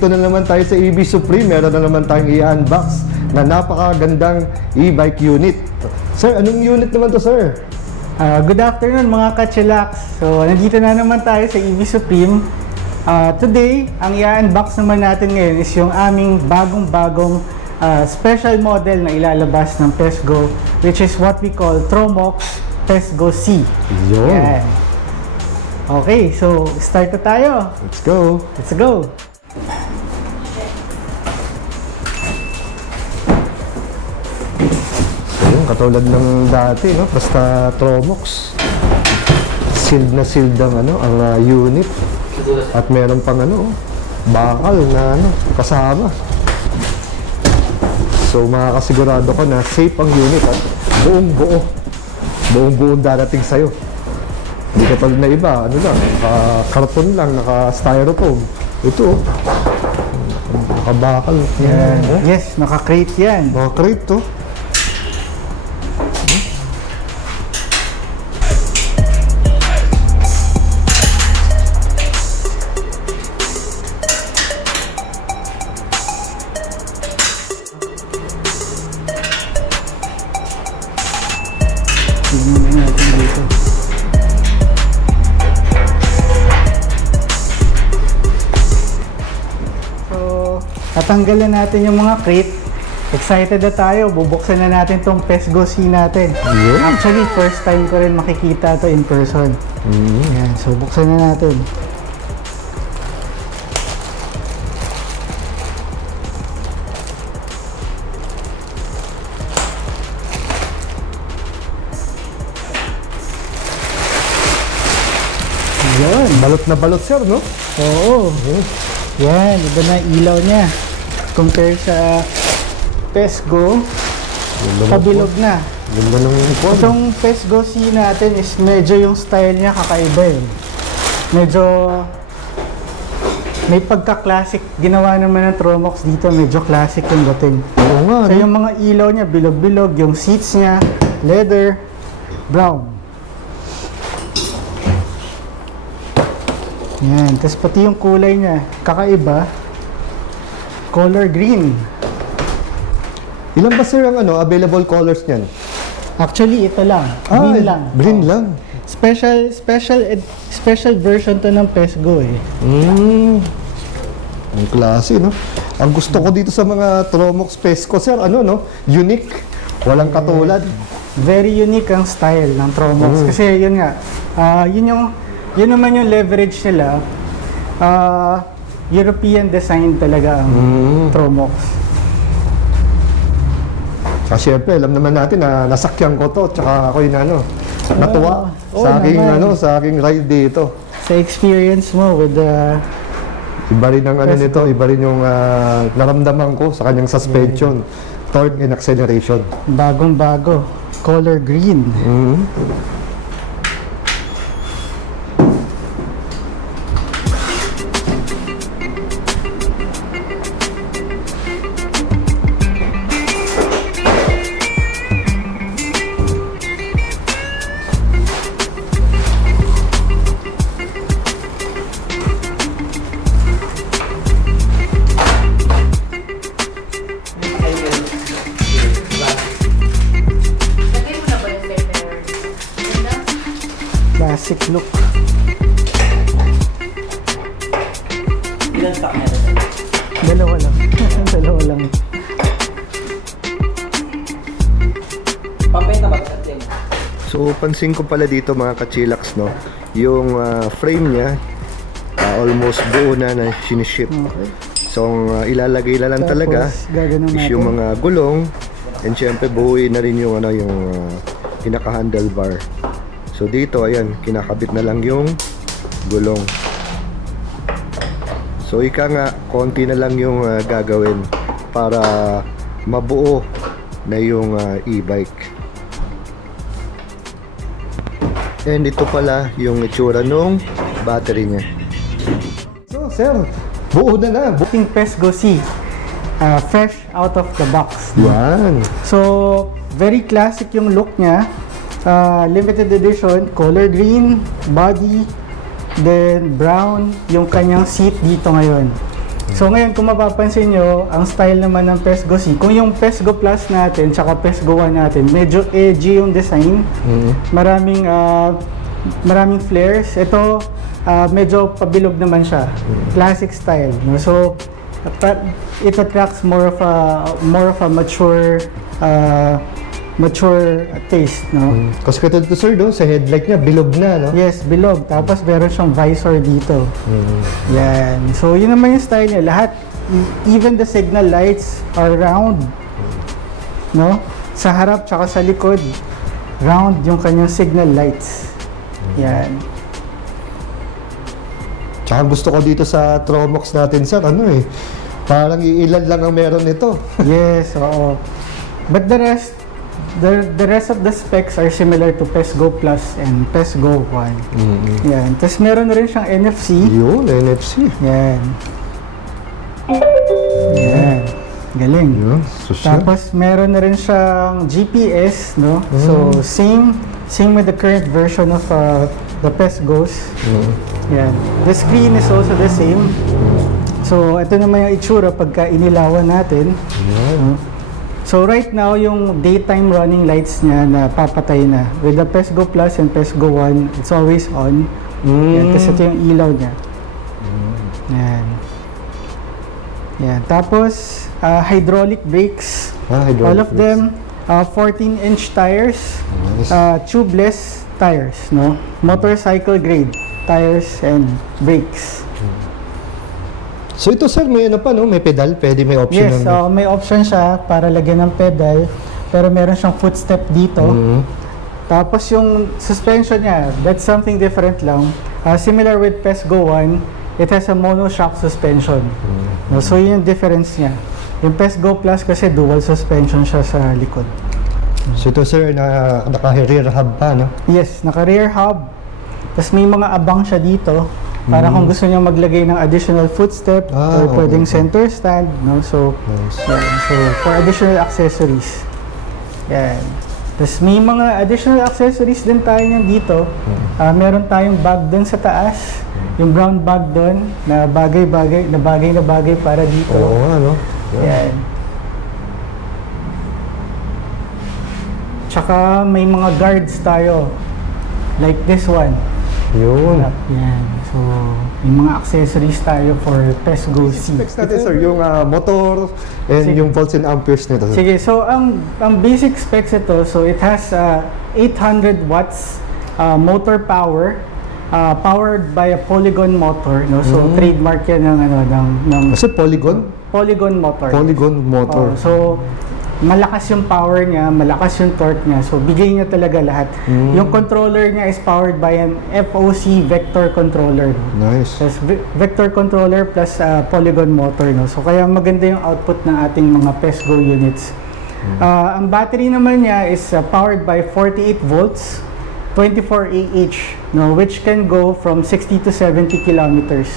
Nandito na naman tayo sa EV Supreme. Meron na naman tayong i-unbox na napakagandang e-bike unit. Sir, anong unit naman to, sir? Good afternoon mga ka-chillax. So, nandito na naman tayo sa EV Supreme. Today, ang i-unbox naman natin ngayon is yung aming bagong-bagong special model na ilalabas ng PESGO, which is what we call Tromox PESGO C. Yun. Yan. Okay, so start na tayo. Let's go. Let's go. Ayun, katulad ng dati, no? Basta Tromox. Sealed na sealed ang, ang unit. At meron pang bakal na kasama. So makakasigurado ko na safe ang unit at buong darating sa'yo. Hindi katulad na iba, naka-karton lang, naka-styrofoam. Ito, naka-bakal. Yan. Yes, naka-crate yan. Naka-crate to. Tignan natin dito. So, tatanggalan natin yung mga crate. Excited na tayo. Bubuksan na natin tong PESGO C natin. Yeah. Actually, first time ko rin makikita to in person. Yan. So, buksan na natin. Yan. Balot na balot, sir, no? Oo. Yan. Iba na ilaw niya. Compare sa PESGO, pabilog na. Ganda ng upuan. Itong PESGO C natin is medyo yung style niya kakaiba yun. Medyo may pagka-classic. Ginawa naman ng Tromox dito, medyo classic yung dating. Oo nga, So yung mga ilaw niya, bilog-bilog. Yung seats niya, leather, brown. Yan. Tapos pati yung kulay niya, kakaiba. Color green. Ilan ba, sir, ang available colors niyan? Actually, ito lang. Green lang. Green lang. Special version to ng PESGO eh. Ang klase, no? Ang gusto ko dito sa mga Tromox PESGO, sir, unique. Walang katulad. Very unique ang style ng Tromox. Kasi yun nga, yun naman yung leverage nila. European design talaga ang Tromox. Siyempre, alam naman natin na nasakyan ko to, tsaka ako natuwa sa aking, naman. sa aking ride dito. Sa experience mo with the... Iba rin ang nito, iba rin yung naramdaman ko sa kanyang suspension, torque and acceleration. Bagong-bago. Color green. Classic look. Ilan stock meron? Dalawa lang. Dalawa lang. Pampenta ba sa atin? So, pansin ko pala dito mga kachillax, no? Yung frame niya, almost buo na siniship. Okay. So, ang ilalagay na lang Tapos, talaga gaganon is natin. yung mga gulong, and syempre buuin na rin yung pinaka-handlebar. So dito, ayan, kinakabit na lang yung gulong. So ika nga, konti na lang yung gagawin para mabuo na yung e-bike. And ito pala yung itsura nung battery niya. So sir, buo na. Yung PESGO C. Fresh out of the box. Yan. So, very classic yung look niya. Limited edition, color green, body, then brown, yung kanyang seat dito ngayon. So ngayon, kung mapapansin nyo, ang style naman ng Pesgo C, kung yung Pesgo Plus natin, tsaka Pesgo 1 natin, medyo edgy yung design. Maraming flares. Ito, medyo pabilog naman siya. Classic style. No? So, it attracts more of a mature taste, no? Kasi katulad ko sir, sa headlight niya, bilog na, no? Yes, bilog. Tapos meron siyang visor dito. Yan. So, yun naman yung style niya. Lahat, even the signal lights are round. No? Sa harap tsaka sa likod, round yung kanyang signal lights. Yan. Tsaka gusto ko dito sa Tromox natin sir, parang iilan lang ang meron nito. Yes, oo. But the rest of the specs are similar to Pesgo Plus and Pesgo 1. Yan. Tapos meron na rin siyang NFC. Yun, NFC. Yan. Yan. Galing. Yun, social. Tapos meron na rin siyang GPS, no? So same with the current version of the Pesgos. Yan. The screen is also the same. So ito naman yung itsura pagka inilawan natin. So right now yung daytime running lights niya na papatay na. With the Pesgo Plus and Pesgo 1, it's always on. Yan. Tapos ito yung ilaw niya. Yan. Yan. Tapos hydraulic brakes. Hydraulic All of brakes. them 14-inch tires. Nice. Tubeless tires, no? Motorcycle grade tires and brakes. So ito sir, may may pedal, pwede may option. Yes, may option siya para lagyan ng pedal, pero meron siyang footstep dito. Tapos yung suspension niya, that's something different lang. Similar with Pesgo 1, it has a monoshock suspension. No, so yun yung difference niya. Yung Pesgo Plus kasi dual suspension siya sa likod. So ito sir, naka-rear hub pa, no? Yes, naka-rear hub. Tapos may mga abang siya dito. Para kung gusto niya maglagay ng additional footstep or pwedeng center stand, no? So, Nice. yan. So, for additional accessories. Yan. Tapos may mga additional accessories din tayo niyan dito. Meron tayong bag doon sa taas. Yung brown bag doon na bagay para dito. Oo nga, no? Yan. Tsaka may mga guards tayo. Like this one. Yun. Yan. So, may mga accessories tayo for Pesgo C. Specs natin sir, yung motor and Sige. yung volts and amperes nito. Sir. Sige, so ang basic specs ito, so it has 800 watts motor power, powered by a Polygon motor, no? So trademark yan ng Kasi Polygon? Polygon motor. Polygon motor. So malakas yung power niya, malakas yung torque niya. So bigay niya talaga lahat. Yung controller niya is powered by an FOC vector controller. Nice. Plus vector controller plus polygon motor, no? So kaya maganda yung output ng ating mga Pesgo units. Ang battery naman niya is powered by 48 volts, 24 AH, no? Which can go from 60 to 70 kilometers.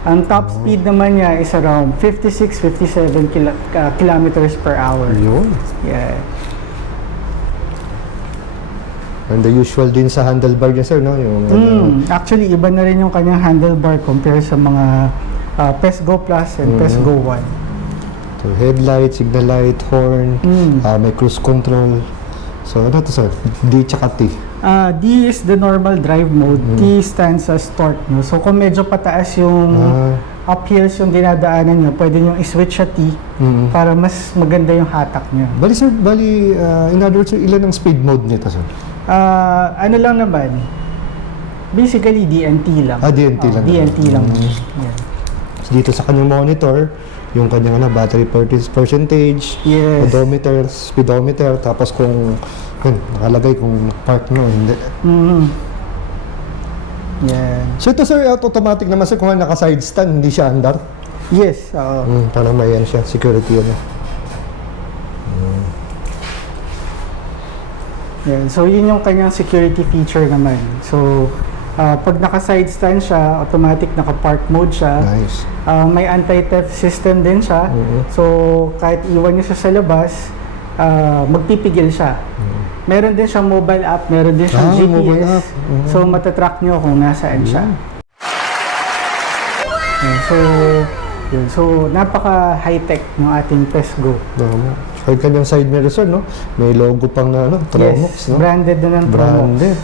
Ang top speed naman niya is around 56-57 kilometers per hour. Yun. Yeah. And the usual din sa handlebar niya sir, no? Yung, Actually, iba na rin yung kanyang handlebar compare sa mga Pesgo Plus and Pesgo 1. So, headlight, signal light, horn, may cruise control. So ano to sir? D tsaka T. D is the normal drive mode. T stands as torque. No? So kung medyo pataas yung uphills yung dinadaanan nyo, pwede nyo i-switch sa T para mas maganda yung hatak nyo. Bali sir, in other words, ilan ang speed mode nito sir? Ano lang naman, basically DNT lang. DNT lang. DNT lang. Yeah. So, dito sa kanyang monitor, yung kanyang battery percentage, Yes. odometer, speedometer, tapos kung nakalagay kung park nyo o hindi. Yeah. So ito sir, automatic naman sir kung naka-side stand, hindi siya andar. Yes. Parang may yan siya, security ano. Yeah. So yun yung kanyang security feature naman. So pag naka-side stand siya, automatic naka-park mode siya. Nice. May anti-theft system din siya. So, kahit iwan niyo siya sa labas, magpipigil siya. Meron din siyang mobile app, meron din siyang mobile GPS. app. So, matatrack niyo kung nasaan siya. So, Yun. So, napaka-high-tech ng ating PESGO. Tama. Ay, kanyang side mirror, sir, no? May logo pang na, ano, Tromox, Yes, no? branded na ng Tromox. Branded.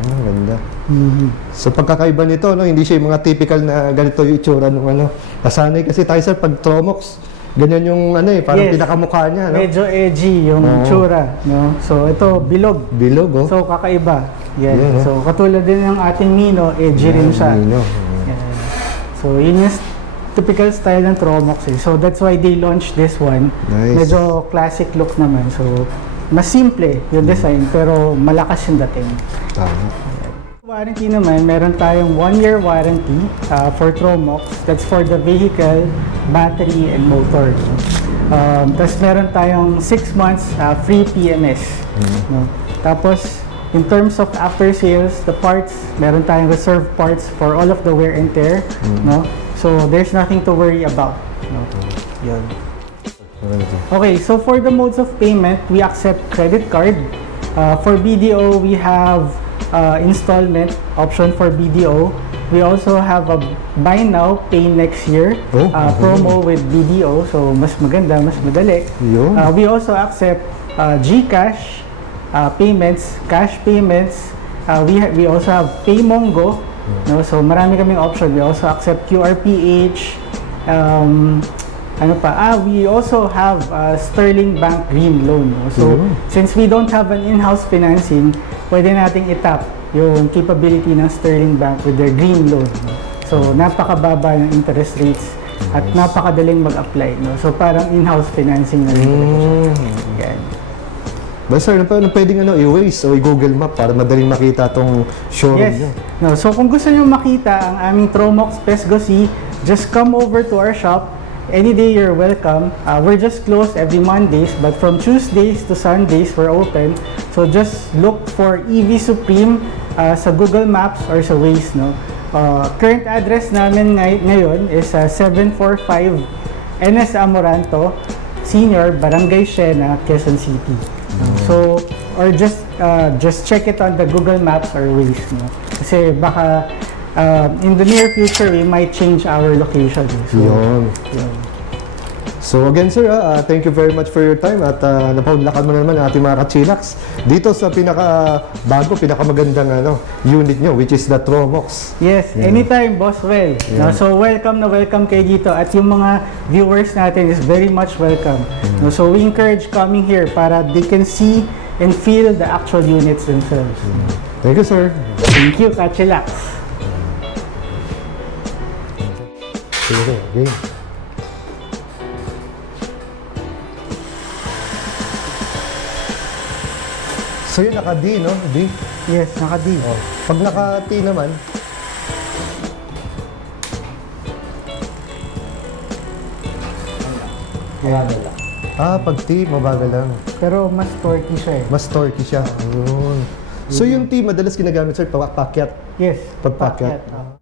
Ah, ganda. Mhm. So pagkakaiba nito, no, hindi siya yung mga typical na ganito yung itsura ng ano. Nasanay kasi tayo sir pag Tromox, ganyan yung ano eh, parang Yes. pinakamukha niya, no? Medyo edgy yung Oo. tsura, no? So, ito, bilog. Bilog, oh. So, kakaiba. Yan. Yan, oh. So, katulad din ng ating Mino, edgy rin siya. Nino. Yan. So, yun yung typical style ng Tromox eh. So, that's why they launched this one. Nice. Medyo classic look naman. So, mas simple yung design, pero malakas yung dating. Tama. Warranty naman, meron tayong 1-year warranty for Tromox. That's for the vehicle, battery, and motor. Tapos meron tayong 6 months free PMS. No? Tapos, in terms of after sales, the parts, meron tayong reserve parts for all of the wear and tear. No? So, there's nothing to worry about. No? Yun. Okay, so for the modes of payment, we accept credit card. For BDO, we have installment option for BDO. We also have a buy now, pay next year Oh, promo with BDO. So, mas maganda, mas madali. Yun. We also accept GCash payments, cash payments. We also have PayMongo. No? So, marami kaming option. We also accept QRPH. Ano pa? We also have Sterling Bank Green Loan. No? So, since we don't have an in-house financing, pwede nating itap yung capability ng Sterling Bank with their green loan. No? So, napakababa ng interest rates at napakadaling mag-apply. No? So, parang in-house financing na rin talaga siya. Yan. Ba sir, ano pwedeng ano, i-Waze o i-Google Map para madaling makita tong showroom Yes. niyo? No, so, kung gusto nyo makita ang aming Tromox PESGO C, just come over to our shop. Any day you're welcome. We're just closed every Mondays, but from Tuesdays to Sundays, we're open. So just look for EV Supreme sa Google Maps or sa Waze. No? Current address namin ngayon is 745 NS Amoranto, Senior, Barangay Siena, Quezon City. So, or just check it on the Google Maps or Waze. No? Kasi baka in the near future, we might change our location. So, Yun. yun. So again sir, thank you very much for your time at napaunlakan mo na naman ang ating mga kachilaks dito sa pinaka-bago, pinakamagandang unit nyo, which is the Tromox. Yes, anytime, Boss Well. No, so welcome na welcome kayo dito at yung mga viewers natin is very much welcome. No, so we encourage coming here para they can see and feel the actual units themselves. Thank you sir. Thank you, Kachilax. Sige sir, okay. So yun, naka-D, no? D. Yes, naka-D. Oh. Pag naka-T naman, pag T, mabagal lang. Pero mas torquey siya eh. Mas torquey siya. Ayun. So yung T, madalas ginagamit sir, pagpakyat. Yes, Pagpakyat. pakyat.